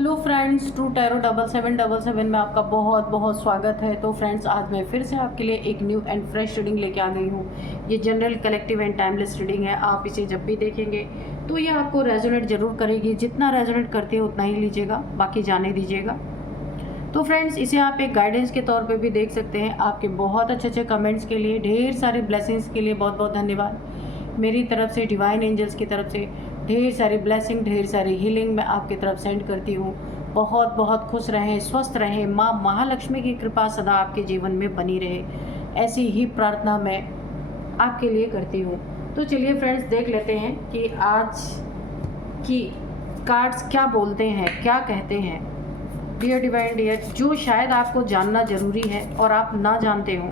Hello friends, true tarot 7777 में आपका बहुत बहुत स्वागत है। तो फ्रेंड्स, आज मैं फिर से आपके लिए एक न्यू एंड फ्रेश रीडिंग लेके आ गई हूँ। ये general, collective and timeless reading है। आप इसे जब भी देखेंगे तो ये आपको रेजोनेट जरूर करेगी। जितना रेजोनेट करती है उतना ही लीजिएगा, बाकी जाने दीजिएगा। तो फ्रेंड्स, इसे आप एक गाइडेंस के तौर पे भी देख सकते हैं। आपके बहुत अच्छे अच्छे कमेंट्स के लिए, ढेर सारे ब्लेसिंग्स के लिए बहुत बहुत धन्यवाद। मेरी तरफ से, डिवाइन एंजल्स की तरफ से ढेर सारी ब्लेसिंग, ढेर सारी हीलिंग मैं आपकी तरफ सेंड करती हूँ। बहुत बहुत खुश रहें, स्वस्थ रहें, माँ महालक्ष्मी की कृपा सदा आपके जीवन में बनी रहे, ऐसी ही प्रार्थना मैं आपके लिए करती हूँ। तो चलिए फ्रेंड्स, देख लेते हैं कि आज की कार्ड्स क्या बोलते हैं, क्या कहते हैं। डियर डिवाइन डियर, जो शायद आपको जानना ज़रूरी है और आप ना जानते हो।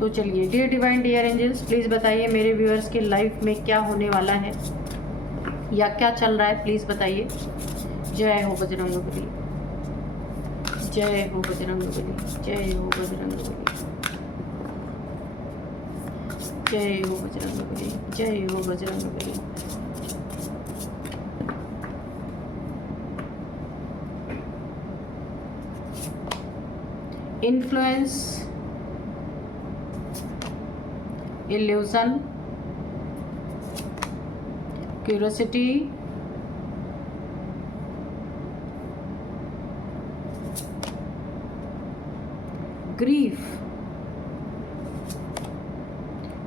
तो चलिए, dear divine dear angels, please बताइए मेरे व्यूअर्स की लाइफ में क्या होने वाला है या क्या चल रहा है, प्लीज़ बताइए। जय हो बजरंगबली, जय हो बजरंगबली, जय हो बजरंगबली, जय हो बजरंगबली, जय हो Bajrangbali. Influence, illusion, curiosity, grief,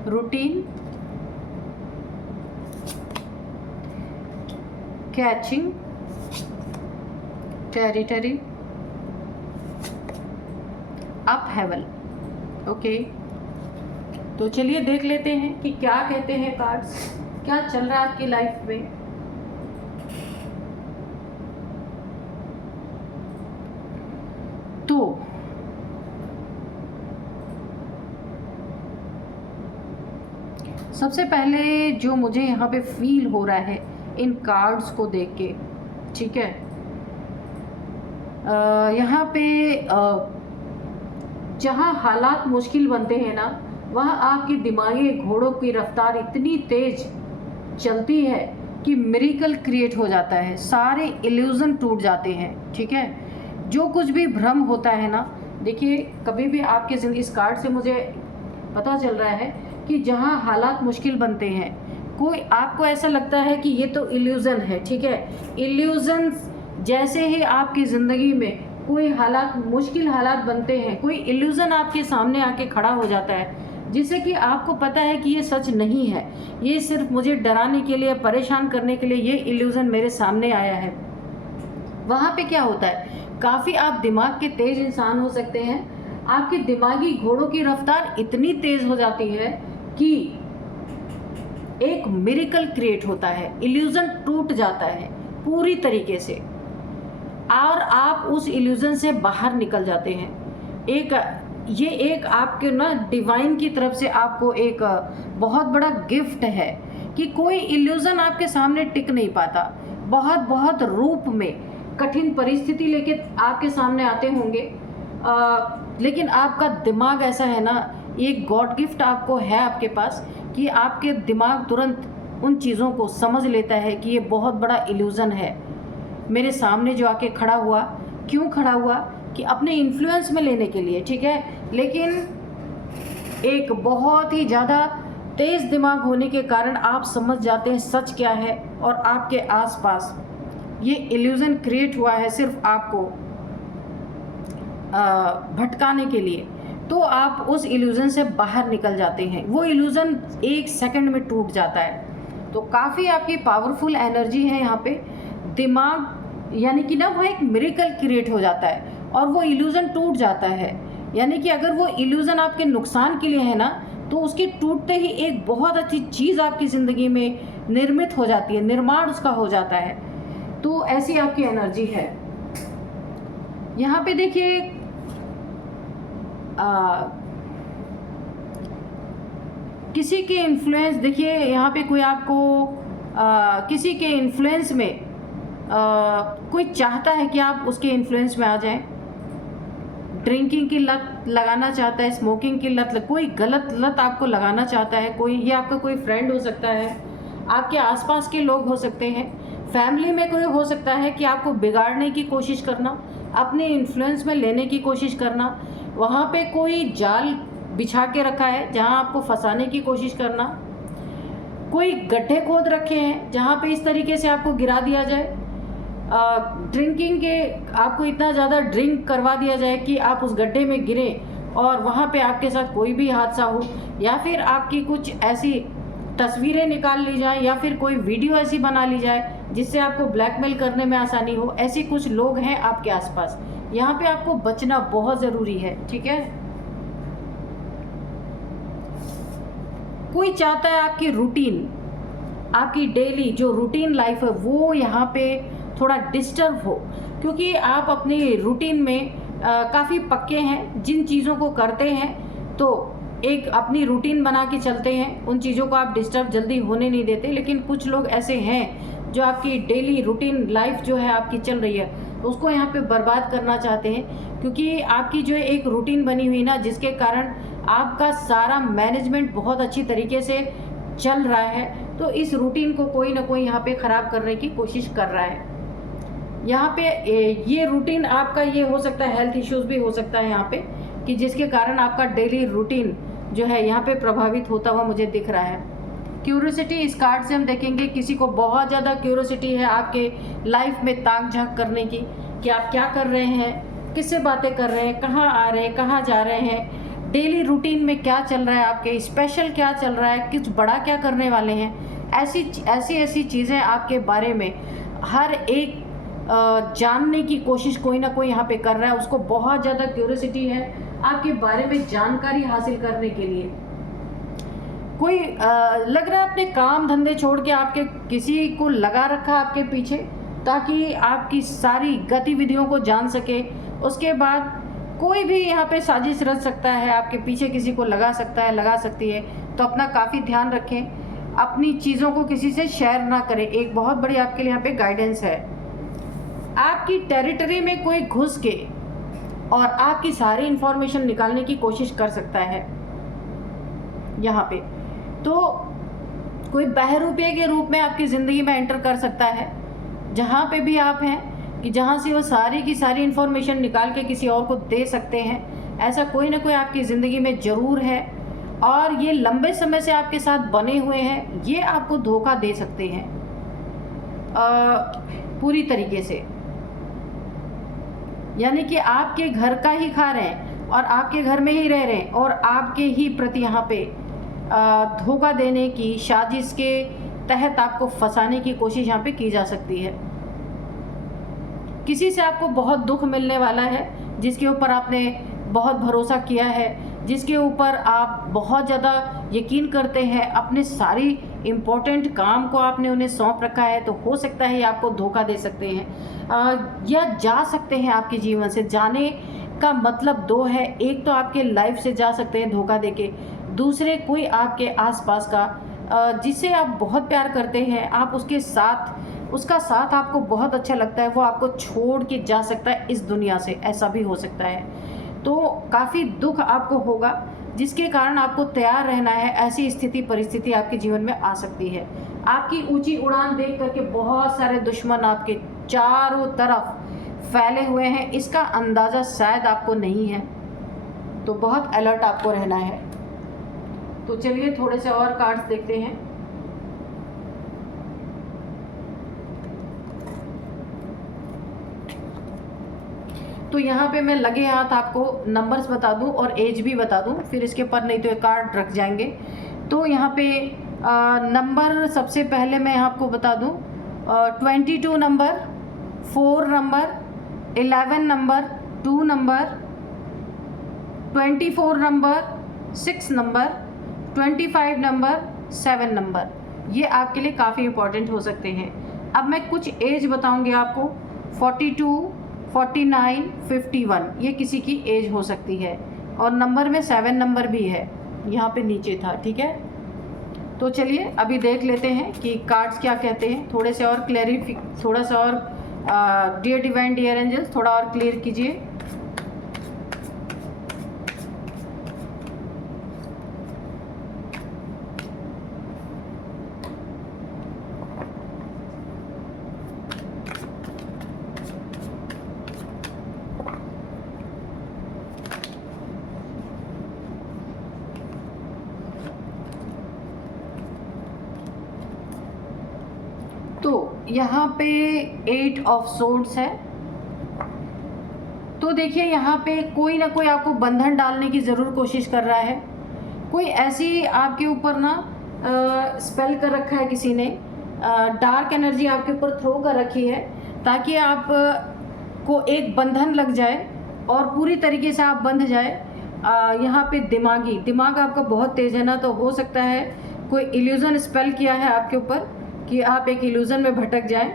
routine, catching, territory, upheaval. Okay, तो चलिए देख लेते हैं कि क्या कहते हैं कार्ड्स, क्या चल रहा है आपकी लाइफ में। तो सबसे पहले जो मुझे यहाँ पे फील हो रहा है इन कार्ड्स को देख के, ठीक है, यहाँ पे जहाँ हालात मुश्किल बनते हैं ना, वहाँ आपकी दिमागी घोड़ों की रफ्तार इतनी तेज चलती है कि मिरेकल क्रिएट हो जाता है, सारे इल्यूजन टूट जाते हैं। ठीक है, जो कुछ भी भ्रम होता है ना, देखिए कभी भी आपके जिंदगी, इस कार्ड से मुझे पता चल रहा है कि जहाँ हालात मुश्किल बनते हैं, कोई आपको ऐसा लगता है कि ये तो इल्यूजन है। ठीक है, इल्यूजन जैसे ही आपकी ज़िंदगी में कोई हालात, मुश्किल हालात बनते हैं, कोई इल्यूजन आपके सामने आके खड़ा हो जाता है जिससे कि आपको पता है कि ये सच नहीं है, ये सिर्फ मुझे डराने के लिए, परेशान करने के लिए ये इल्यूजन मेरे सामने आया है। वहाँ पे क्या होता है, काफ़ी आप दिमाग के तेज इंसान हो सकते हैं, आपके दिमागी घोड़ों की रफ्तार इतनी तेज हो जाती है कि एक मिरेकल क्रिएट होता है, इल्यूजन टूट जाता है पूरी तरीके से और आप उस इल्यूजन से बाहर निकल जाते हैं। ये एक आपके ना डिवाइन की तरफ से आपको एक बहुत बड़ा गिफ्ट है कि कोई इल्यूजन आपके सामने टिक नहीं पाता। बहुत बहुत रूप में कठिन परिस्थिति लेके आपके सामने आते होंगे, लेकिन आपका दिमाग ऐसा है ना, ये गॉड गिफ्ट आपको है आपके पास कि आपके दिमाग तुरंत उन चीज़ों को समझ लेता है कि ये बहुत बड़ा इल्यूजन है मेरे सामने जो आके खड़ा हुआ। क्यों खड़ा हुआ? कि अपने इन्फ्लुएंस में लेने के लिए। ठीक है, लेकिन एक बहुत ही ज़्यादा तेज़ दिमाग होने के कारण आप समझ जाते हैं सच क्या है, और आपके आसपास ये इल्यूजन क्रिएट हुआ है सिर्फ आपको भटकाने के लिए। तो आप उस इल्यूजन से बाहर निकल जाते हैं, वो इल्यूजन 1 सेकंड में टूट जाता है। तो काफ़ी आपकी पावरफुल एनर्जी है यहाँ पे। दिमाग यानी कि ना, वो एक मिरेकल क्रिएट हो जाता है और वो इल्यूजन टूट जाता है। यानी कि अगर वो इल्यूजन आपके नुकसान के लिए है ना, तो उसके टूटते ही एक बहुत अच्छी चीज़ आपकी ज़िंदगी में निर्मित हो जाती है, निर्माण उसका हो जाता है। तो ऐसी आपकी एनर्जी है यहाँ पे। देखिए, किसी के इन्फ्लुएंस, देखिए यहाँ पे कोई आपको किसी के इन्फ्लुएंस में कोई चाहता है कि आप उसके इन्फ्लुएंस में आ जाएं। ड्रिंकिंग की लत लगाना चाहता है, स्मोकिंग की लत, कोई गलत लत आपको लगाना चाहता है कोई। ये आपका कोई फ्रेंड हो सकता है, आपके आसपास के लोग हो सकते हैं। फैमिली में कोई हो सकता है कि आपको बिगाड़ने की कोशिश करना, अपने इन्फ्लुएंस में लेने की कोशिश करना, वहाँ पे कोई जाल बिछा के रखा है जहाँ आपको फंसाने की कोशिश करना, कोई गड्ढे खोद रखे हैं जहाँ पे इस तरीके से आपको गिरा दिया जाए, ड्रिंकिंग के आपको इतना ज़्यादा ड्रिंक करवा दिया जाए कि आप उस गड्ढे में गिरें और वहाँ पे आपके साथ कोई भी हादसा हो, या फिर आपकी कुछ ऐसी तस्वीरें निकाल ली जाए या फिर कोई वीडियो ऐसी बना ली जाए जिससे आपको ब्लैकमेल करने में आसानी हो। ऐसे कुछ लोग हैं आपके आसपास, यहाँ पे आपको बचना बहुत ज़रूरी है, ठीक है। कोई चाहता है आपकी रूटीन, आपकी डेली जो रूटीन लाइफ है वो यहाँ पे थोड़ा डिस्टर्ब हो, क्योंकि आप अपनी रूटीन में काफ़ी पक्के हैं, जिन चीज़ों को करते हैं तो एक अपनी रूटीन बना के चलते हैं, उन चीज़ों को आप डिस्टर्ब जल्दी होने नहीं देते। लेकिन कुछ लोग ऐसे हैं जो आपकी डेली रूटीन लाइफ जो है आपकी चल रही है उसको यहाँ पे बर्बाद करना चाहते हैं, क्योंकि आपकी जो एक रूटीन बनी हुई ना, जिसके कारण आपका सारा मैनेजमेंट बहुत अच्छी तरीके से चल रहा है, तो इस रूटीन को कोई ना कोई यहाँ पे ख़राब करने की कोशिश कर रहा है। यहाँ पे ये रूटीन आपका ये हो सकता है, हेल्थ इश्यूज भी हो सकता है यहाँ पे, कि जिसके कारण आपका डेली रूटीन जो है यहाँ पे प्रभावित होता हुआ मुझे दिख रहा है। क्यूरियोसिटी, इस कार्ड से हम देखेंगे किसी को बहुत ज़्यादा क्यूरियोसिटी है आपके लाइफ में ताक झांक करने की, कि आप क्या कर रहे हैं, किससे बातें कर रहे हैं, कहाँ आ रहे हैं, कहाँ जा रहे हैं, डेली रूटीन में क्या चल रहा है, आपके स्पेशल क्या चल रहा है, कुछ बड़ा क्या करने वाले हैं। ऐसी चीज़ें आपके बारे में हर एक जानने की कोशिश कोई ना कोई यहाँ पे कर रहा है, उसको बहुत ज़्यादा क्यूरियोसिटी है आपके बारे में जानकारी हासिल करने के लिए। कोई लग रहा है अपने काम धंधे छोड़ के आपके किसी को लगा रखा आपके पीछे, ताकि आपकी सारी गतिविधियों को जान सके। उसके बाद कोई भी यहाँ पे साजिश रच सकता है, आपके पीछे किसी को लगा सकता है, लगा सकती है। तो अपना काफ़ी ध्यान रखें, अपनी चीज़ों को किसी से शेयर ना करें। एक बहुत बड़ी आपके लिए यहाँ पे गाइडेंस है। आपकी टेरिटरी में कोई घुस के और आपकी सारी इंफॉर्मेशन निकालने की कोशिश कर सकता है यहाँ पे, तो कोई बहरूपे के रूप में आपकी ज़िंदगी में एंटर कर सकता है, जहाँ पे भी आप हैं, कि जहाँ से वो सारी की सारी इंफॉर्मेशन निकाल के किसी और को दे सकते हैं। ऐसा कोई ना कोई आपकी ज़िंदगी में ज़रूर है, और ये लंबे समय से आपके साथ बने हुए हैं। ये आपको धोखा दे सकते हैं पूरी तरीके से, यानी कि आपके घर का ही खा रहे हैं और आपके घर में ही रह रहे हैं, और आपके ही प्रति यहाँ पे धोखा देने की साजिश के तहत आपको फंसाने की कोशिश यहाँ पे की जा सकती है। किसी से आपको बहुत दुख मिलने वाला है, जिसके ऊपर आपने बहुत भरोसा किया है, जिसके ऊपर आप बहुत ज़्यादा यकीन करते हैं, अपने सारी इम्पोर्टेंट काम को आपने उन्हें सौंप रखा है। तो हो सकता है ये आपको धोखा दे सकते हैं, या जा सकते हैं आपके जीवन से। जाने का मतलब दो है, एक तो आपके लाइफ से जा सकते हैं धोखा देके, दूसरे कोई आपके आसपास का जिसे आप बहुत प्यार करते हैं, आप उसका साथ आपको बहुत अच्छा लगता है, वो आपको छोड़ के जा सकता है इस दुनिया से, ऐसा भी हो सकता है। तो काफ़ी दुख आपको होगा, जिसके कारण आपको तैयार रहना है। ऐसी स्थिति परिस्थिति आपके जीवन में आ सकती है। आपकी ऊंची उड़ान देख करके बहुत सारे दुश्मन आपके चारों तरफ फैले हुए हैं, इसका अंदाज़ा शायद आपको नहीं है, तो बहुत अलर्ट आपको रहना है। तो चलिए थोड़े से और कार्ड्स देखते हैं। तो यहाँ पे मैं लगे हाथ आपको नंबर्स बता दूं और एज भी बता दूं, फिर इसके पर नहीं तो ये कार्ड रख जाएंगे। तो यहाँ पे नंबर सबसे पहले मैं आपको बता दूं, 22 number, 4 number, 11 number, 2 number, 24 number, 6 number, 25 number, 7 number, ये आपके लिए काफ़ी इम्पोर्टेंट हो सकते हैं। अब मैं कुछ एज बताऊंगी आपको, 42, 49, 51, ये किसी की एज हो सकती है। और नंबर में 7 नंबर भी है, यहाँ पे नीचे था, ठीक है। तो चलिए अभी देख लेते हैं कि कार्ड्स क्या कहते हैं। थोड़ा सा और डियर डिवाइन, डियर एंजल्स, थोड़ा और क्लियर कीजिए। तो यहाँ पे 8 ऑफ सोर्ड्स है। तो देखिए यहाँ पे कोई ना कोई आपको बंधन डालने की ज़रूर कोशिश कर रहा है। कोई ऐसी आपके ऊपर ना स्पेल कर रखा है किसी ने, डार्क एनर्जी आपके ऊपर थ्रो कर रखी है ताकि आप को एक बंधन लग जाए और पूरी तरीके से आप बंध जाए। यहाँ पे दिमाग आपका बहुत तेज है ना, तो हो सकता है कोई इल्यूज़न स्पेल किया है आपके ऊपर कि आप एक इल्यूज़न में भटक जाएं।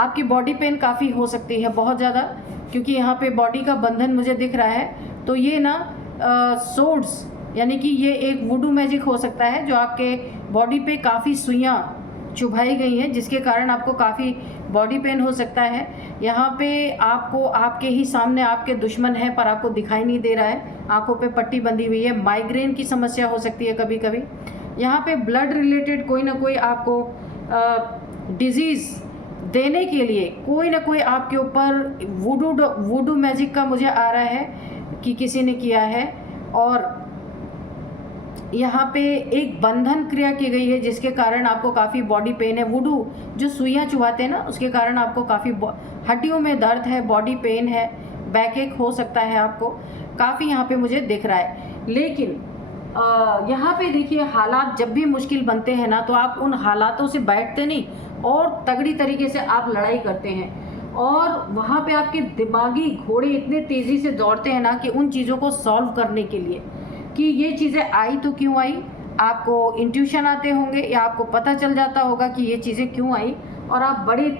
आपकी बॉडी पेन काफ़ी हो सकती है, बहुत ज़्यादा, क्योंकि यहाँ पे बॉडी का बंधन मुझे दिख रहा है। तो ये ना सोर्ड्स यानी कि ये एक वुडू मैजिक हो सकता है जो आपके बॉडी पे काफ़ी सुइयाँ चुभाई गई हैं, जिसके कारण आपको काफ़ी बॉडी पेन हो सकता है। यहाँ पे आपको आपके ही सामने आपके दुश्मन है पर आपको दिखाई नहीं दे रहा है, आंखों पे पट्टी बंधी हुई है। माइग्रेन की समस्या हो सकती है कभी कभी। यहाँ पे ब्लड रिलेटेड कोई ना कोई आपको डिजीज़ देने के लिए कोई ना कोई आपके ऊपर वुडू मैजिक का मुझे आ रहा है कि किसी ने किया है। और यहाँ पे एक बंधन क्रिया की गई है जिसके कारण आपको काफ़ी बॉडी पेन है। वुडू जो सुइयाँ चुभाते हैं ना, उसके कारण आपको काफ़ी हड्डियों में दर्द है, बॉडी पेन है, बैकएक हो सकता है आपको, काफ़ी यहाँ पे मुझे दिख रहा है। लेकिन यहाँ पे देखिए, हालात जब भी मुश्किल बनते हैं ना, तो आप उन हालातों से बैठते नहीं और तगड़ी तरीके से आप लड़ाई करते हैं। और वहाँ पे आपके दिमागी घोड़े इतने तेज़ी से दौड़ते हैं ना कि उन चीज़ों को सॉल्व करने के लिए कि ये चीज़ें आई तो क्यों आई। आपको इंट्यूशन आते होंगे या आपको पता चल जाता होगा कि ये चीज़ें क्यों आई, और आप बड़ी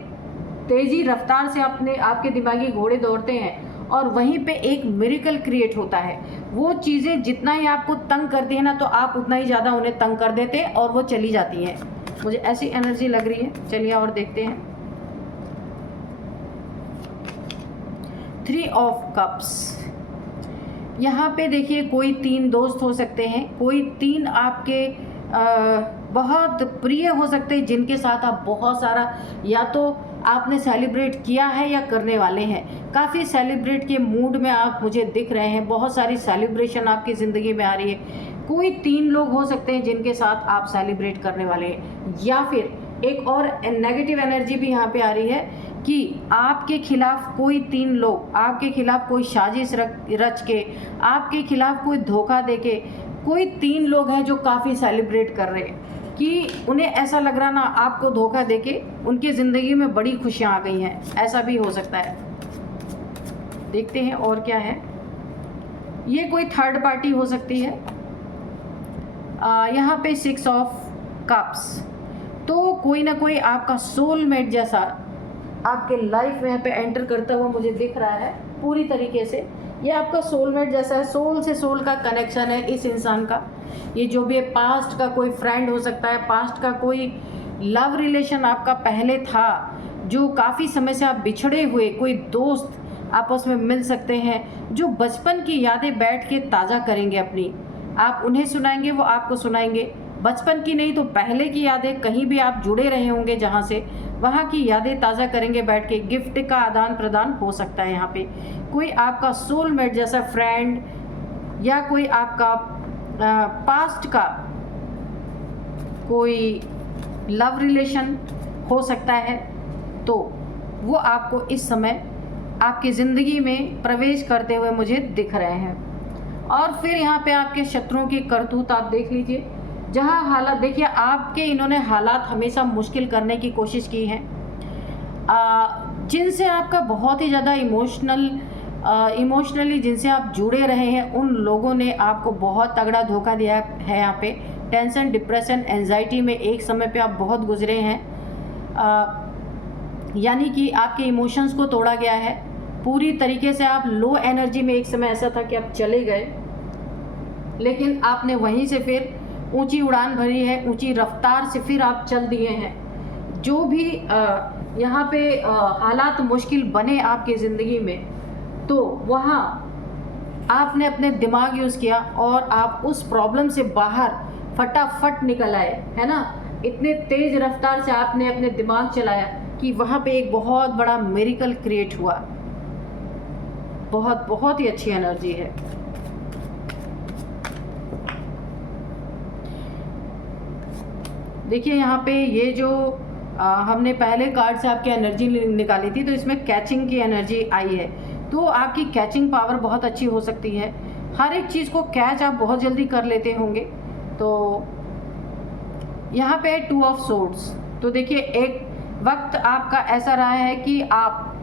तेज़ी रफ्तार से आपके दिमागी घोड़े दौड़ते हैं और वहीं पे एक मिरेकल क्रिएट होता है। वो चीज़ें जितना ही आपको तंग करती है ना, तो आप उतना ही ज़्यादा उन्हें तंग कर देते हैं और वो चली जाती हैं। मुझे ऐसी एनर्जी लग रही है। चलिए और देखते हैं। 3 ऑफ कप्स। यहाँ पे देखिए कोई 3 दोस्त हो सकते हैं, कोई 3 आपके बहुत प्रिय हो सकते हैं जिनके साथ आप बहुत सारा या तो आपने सेलिब्रेट किया है या करने वाले हैं। काफ़ी सेलिब्रेट के मूड में आप मुझे दिख रहे हैं, बहुत सारी सेलिब्रेशन आपकी ज़िंदगी में आ रही है। कोई 3 लोग हो सकते हैं जिनके साथ आप सेलिब्रेट करने वाले हैं। या फिर एक और नेगेटिव एनर्जी भी यहाँ पे आ रही है कि आपके खिलाफ कोई 3 लोग आपके खिलाफ कोई साजिश रच के, आपके खिलाफ कोई धोखा दे के, कोई 3 लोग हैं जो काफ़ी सेलिब्रेट कर रहे हैं कि उन्हें ऐसा लग रहा ना आपको धोखा देके उनकी ज़िंदगी में बड़ी खुशियाँ आ गई हैं। ऐसा भी हो सकता है। देखते हैं और क्या है। ये कोई थर्ड पार्टी हो सकती है। यहाँ पे 6 ऑफ कप्स। तो कोई ना कोई आपका सोलमेट जैसा आपके लाइफ में यहाँ पे एंटर करता हुआ मुझे दिख रहा है पूरी तरीके से। ये आपका सोलमेट जैसा है, सोल से सोल का कनेक्शन है इस इंसान का। ये जो भी है, पास्ट का कोई फ्रेंड हो सकता है, पास्ट का कोई लव रिलेशन आपका पहले था जो काफ़ी समय से आप बिछड़े हुए, कोई दोस्त आपस में मिल सकते हैं जो बचपन की यादें बैठ के ताज़ा करेंगे अपनी। आप उन्हें सुनाएंगे, वो आपको सुनाएंगे। बचपन की नहीं तो पहले की यादें, कहीं भी आप जुड़े रहे होंगे जहाँ से, वहाँ की यादें ताज़ा करेंगे बैठ के। गिफ्ट का आदान प्रदान हो सकता है यहाँ पे। कोई आपका सोलमेट जैसा फ्रेंड या कोई आपका पास्ट का कोई लव रिलेशन हो सकता है, तो वो आपको इस समय आपकी ज़िंदगी में प्रवेश करते हुए मुझे दिख रहे हैं। और फिर यहाँ पे आपके शत्रुओं की करतूत आप देख लीजिए। जहाँ हालात देखिए, आपके इन्होंने हालात हमेशा मुश्किल करने की कोशिश की है। जिनसे आपका बहुत ही ज़्यादा इमोशनली जिनसे आप जुड़े रहे हैं, उन लोगों ने आपको बहुत तगड़ा धोखा दिया है। यहाँ पे टेंशन, डिप्रेशन, एंजाइटी में एक समय पे आप बहुत गुजरे हैं। यानी कि आपके इमोशंस को तोड़ा गया है पूरी तरीके से। आप लो एनर्जी में एक समय ऐसा था कि आप चले गए, लेकिन आपने वहीं से फिर ऊंची उड़ान भरी है, ऊंची रफ्तार से फिर आप चल दिए हैं। जो भी यहाँ पे हालात मुश्किल बने आपकी ज़िंदगी में, तो वहाँ आपने अपने दिमाग यूज़ किया और आप उस प्रॉब्लम से बाहर फटाफट निकल आए, है ना। इतने तेज़ रफ्तार से आपने अपने दिमाग चलाया कि वहाँ पे एक बहुत बड़ा मिरेकल क्रिएट हुआ। बहुत बहुत ही अच्छी एनर्जी है। देखिए यहाँ पे ये जो हमने पहले कार्ड से आपकी एनर्जी निकाली थी, तो इसमें कैचिंग की एनर्जी आई है, तो आपकी कैचिंग पावर बहुत अच्छी हो सकती है। हर एक चीज़ को कैच आप बहुत जल्दी कर लेते होंगे। तो यहाँ पे 2 ऑफ सोर्ड्स, तो देखिए एक वक्त आपका ऐसा रहा है कि आप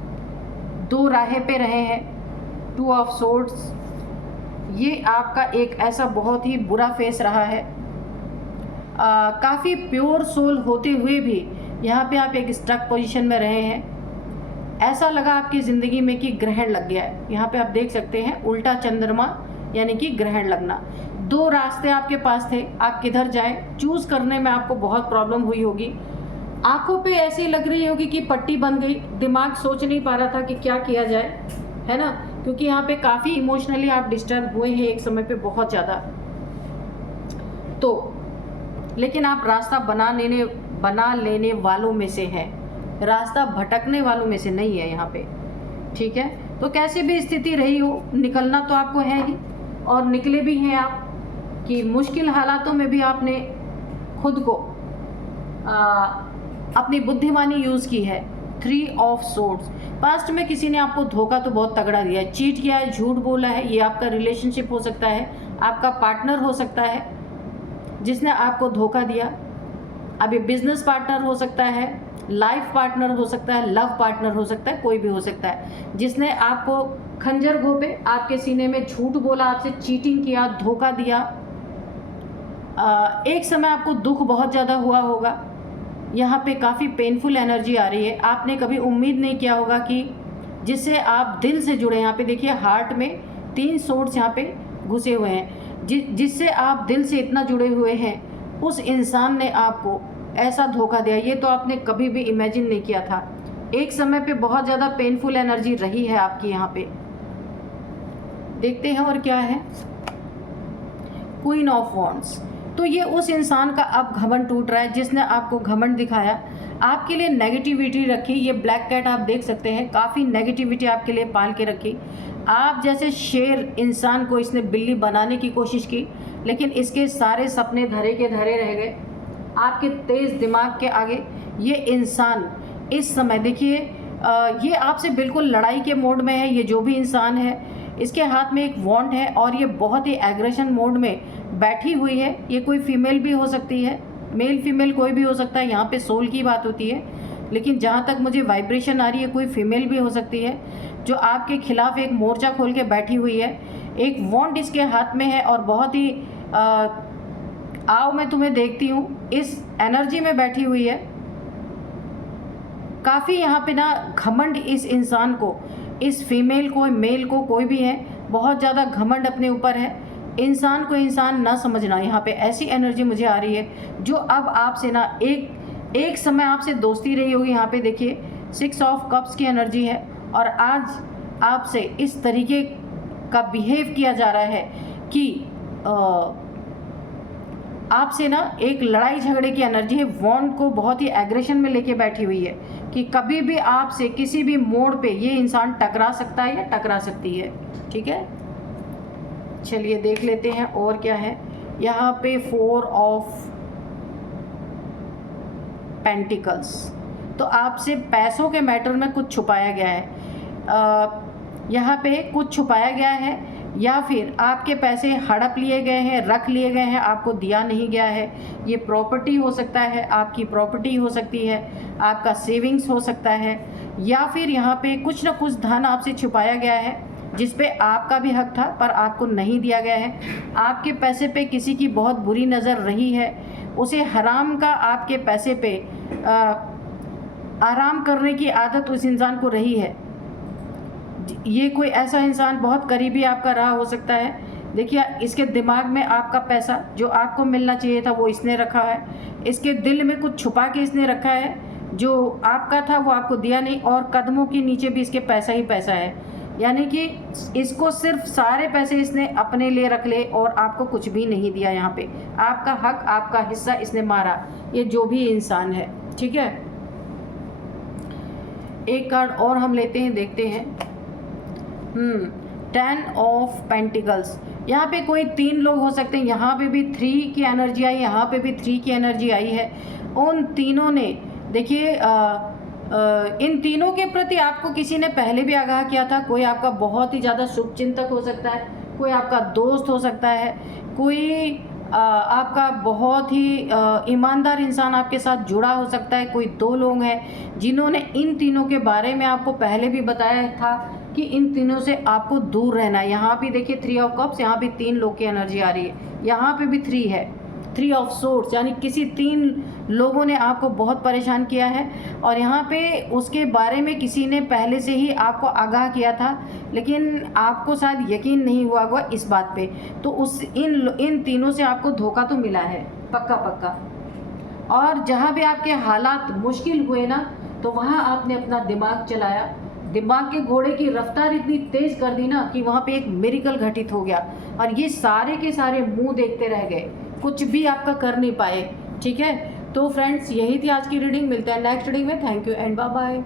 2 राहें पे रहे हैं। 2 ऑफ सोर्ड्स ये आपका एक ऐसा बहुत ही बुरा फेस रहा है। काफ़ी प्योर सोल होते हुए भी यहाँ पे आप एक स्टक पोजीशन में रहे हैं। ऐसा लगा आपकी ज़िंदगी में कि ग्रहण लग गया है। यहाँ पे आप देख सकते हैं उल्टा चंद्रमा यानी कि ग्रहण लगना। 2 रास्ते आपके पास थे, आप किधर जाएं चूज़ करने में आपको बहुत प्रॉब्लम हुई होगी। आंखों पे ऐसी लग रही होगी कि पट्टी बन गई, दिमाग सोच नहीं पा रहा था कि क्या किया जाए, है ना, क्योंकि यहाँ पे काफ़ी इमोशनली आप डिस्टर्ब हुए हैं एक समय पे बहुत ज़्यादा। तो लेकिन आप रास्ता बना लेने वालों में से हैं, रास्ता भटकने वालों में से नहीं है यहाँ पे, ठीक है। तो कैसी भी स्थिति रही हो, निकलना तो आपको है ही, और निकले भी हैं आप कि मुश्किल हालातों में भी आपने खुद को अपनी बुद्धिमानी यूज़ की है। 3 ऑफ सोर्ड्स, पास्ट में किसी ने आपको धोखा तो बहुत तगड़ा दिया है, चीट किया है, झूठ बोला है। ये आपका रिलेशनशिप हो सकता है, आपका पार्टनर हो सकता है जिसने आपको धोखा दिया। अभी बिजनेस पार्टनर हो सकता है, लाइफ पार्टनर हो सकता है, लव पार्टनर हो सकता है, कोई भी हो सकता है जिसने आपको खंजर घोंपे, आपके सीने में झूठ बोला, आपसे चीटिंग किया, धोखा दिया। एक समय आपको दुख बहुत ज़्यादा हुआ होगा। यहाँ पे काफ़ी पेनफुल एनर्जी आ रही है। आपने कभी उम्मीद नहीं किया होगा कि जिससे आप दिल से जुड़े, यहाँ पे देखिए हार्ट में 3 सोर्ड्स यहाँ पे घुसे हुए हैं, जिससे आप दिल से इतना जुड़े हुए हैं, उस इंसान ने आपको ऐसा धोखा दिया। ये तो आपने कभी भी इमेजिन नहीं किया था। एक समय पे बहुत ज़्यादा पेनफुल एनर्जी रही है आपकी। यहाँ पे देखते हैं और क्या है, क्वीन ऑफ वॉन्ड्स। तो ये उस इंसान का अब घमंड टूट रहा है जिसने आपको घमंड दिखाया, आपके लिए नेगेटिविटी रखी। ये ब्लैक कैट आप देख सकते हैं, काफ़ी नेगेटिविटी आपके लिए पाल के रखी। आप जैसे शेर इंसान को इसने बिल्ली बनाने की कोशिश की, लेकिन इसके सारे सपने धरे के धरे रह गए आपके तेज़ दिमाग के आगे। ये इंसान इस समय देखिए ये आपसे बिल्कुल लड़ाई के मोड में है। ये जो भी इंसान है, इसके हाथ में एक वॉन्ड है और ये बहुत ही एग्रेशन मोड में बैठी हुई है। ये कोई फीमेल भी हो सकती है, मेल फीमेल कोई भी हो सकता है। यहाँ पे सोल की बात होती है, लेकिन जहाँ तक मुझे वाइब्रेशन आ रही है, कोई फीमेल भी हो सकती है जो आपके खिलाफ एक मोर्चा खोल के बैठी हुई है। एक वॉन्ड इसके हाथ में है और बहुत ही आओ मैं तुम्हें देखती हूँ इस एनर्जी में बैठी हुई है। काफ़ी यहाँ पे ना घमंड इस इंसान को, इस फीमेल को, मेल को, कोई भी है, बहुत ज़्यादा घमंड अपने ऊपर है। इंसान को इंसान ना समझना, यहाँ पे ऐसी एनर्जी मुझे आ रही है जो अब आपसे ना एक समय आपसे दोस्ती रही होगी। यहाँ पे देखिए 6 ऑफ कप्स की एनर्जी है और आज आपसे इस तरीके का बिहेव किया जा रहा है कि आपसे ना एक लड़ाई झगड़े की एनर्जी है। वॉन्ड को बहुत ही एग्रेशन में लेके बैठी हुई है कि कभी भी आपसे किसी भी मोड़ पे ये इंसान टकरा सकता है या टकरा सकती है, ठीक है। चलिए देख लेते हैं और क्या है। यहाँ पे 4 ऑफ पेंटिकल्स, तो आपसे पैसों के मैटर में कुछ छुपाया गया है। यहाँ पे कुछ छुपाया गया है या फिर आपके पैसे हड़प लिए गए हैं, रख लिए गए हैं, आपको दिया नहीं गया है। ये प्रॉपर्टी हो सकता है, आपकी प्रॉपर्टी हो सकती है, आपका सेविंग्स हो सकता है, या फिर यहाँ पे कुछ ना कुछ धन आपसे छुपाया गया है जिस पे आपका भी हक था पर आपको नहीं दिया गया है। आपके पैसे पे किसी की बहुत बुरी नज़र रही है, उसे हराम का आपके पैसे पे आराम करने की आदत उस इंसान को रही है। ये कोई ऐसा इंसान बहुत करीबी आपका रहा हो सकता है। देखिए इसके दिमाग में आपका पैसा जो आपको मिलना चाहिए था वो इसने रखा है, इसके दिल में कुछ छुपा के इसने रखा है, जो आपका था वो आपको दिया नहीं, और कदमों के नीचे भी इसके पैसा ही पैसा है। यानी कि इसको सिर्फ सारे पैसे इसने अपने लिए रख ले और आपको कुछ भी नहीं दिया। यहाँ पे आपका हक, आपका हिस्सा इसने मारा, ये जो भी इंसान है, ठीक है। एक कार्ड और हम लेते हैं, देखते हैं। 10 ऑफ पेंटिकल्स, यहाँ पे कोई 3 लोग हो सकते हैं। यहाँ पे भी 3 की एनर्जी आई, यहाँ पे भी 3 की एनर्जी आई है। उन तीनों ने देखिए इन तीनों के प्रति आपको किसी ने पहले भी आगाह किया था। कोई आपका बहुत ही ज़्यादा शुभचिंतक हो सकता है, कोई आपका दोस्त हो सकता है, कोई आपका बहुत ही ईमानदार इंसान आपके साथ जुड़ा हो सकता है। कोई 2 लोग हैं जिन्होंने इन तीनों के बारे में आपको पहले भी बताया था कि इन तीनों से आपको दूर रहना है। यहाँ भी देखिए 3 ऑफ कप्स, यहाँ भी 3 लोग की एनर्जी आ रही है, यहाँ पे भी 3 है, 3 ऑफ सोर्ड्स, यानी किसी 3 लोगों ने आपको बहुत परेशान किया है और यहाँ पे उसके बारे में किसी ने पहले से ही आपको आगाह किया था, लेकिन आपको शायद यकीन नहीं हुआ होगा इस बात पे। तो इन तीनों से आपको धोखा तो मिला है पक्का पक्का। और जहाँ भी आपके हालात मुश्किल हुए ना, तो वहाँ आपने अपना दिमाग चलाया, दिमाग के घोड़े की रफ्तार इतनी तेज़ कर दी ना कि वहाँ पे एक मिरेकल घटित हो गया और ये सारे के सारे मुंह देखते रह गए, कुछ भी आपका कर नहीं पाए। ठीक है, तो फ्रेंड्स यही थी आज की रीडिंग। मिलते हैं नेक्स्ट रीडिंग में। Thank you and bye bye.